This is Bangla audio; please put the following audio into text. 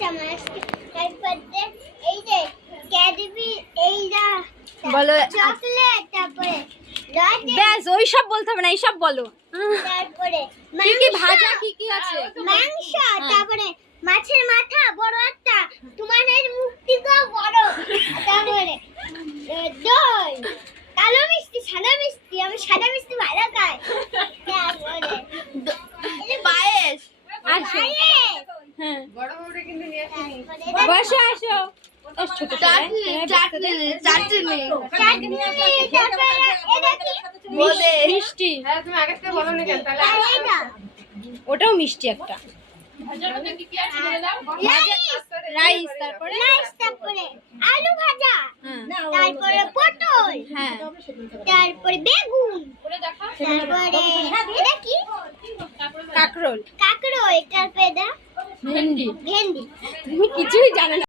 চামচ তারপরে এই যে ক্যাডবি এইটা বলো চকলেট তারপরে ব্যাস ওইসব বলতে হবে না, এইসব বলো। তারপরে কি কি ভাজা কি কি আছে? মাংস, তারপরে মাছের মাথা বড় একটা, তোমাদের মুক্তিটা বড়, তারপরে দই, কালো মিষ্টি, সাদা মিষ্টি, আমি সাদা মিষ্টি ভালো খাই, তারপরে পায়েস আছে। হ্যাঁ বসো আসো। চাটনি, তারপরে এটা কি মিষ্টি, এটা ওটাও মিষ্টি একটা। রাইস, তারপরে তারপরে আলু ভাজা, হ্যাঁ তারপরে পটল, হ্যাঁ তারপরে বেগুন, তারপরে এটা কি কাঁকরোল, কাঁকরোল, তারপরে এটা ভেন্ডি। ভেন্ডি। তুমি কিছুই জানো না।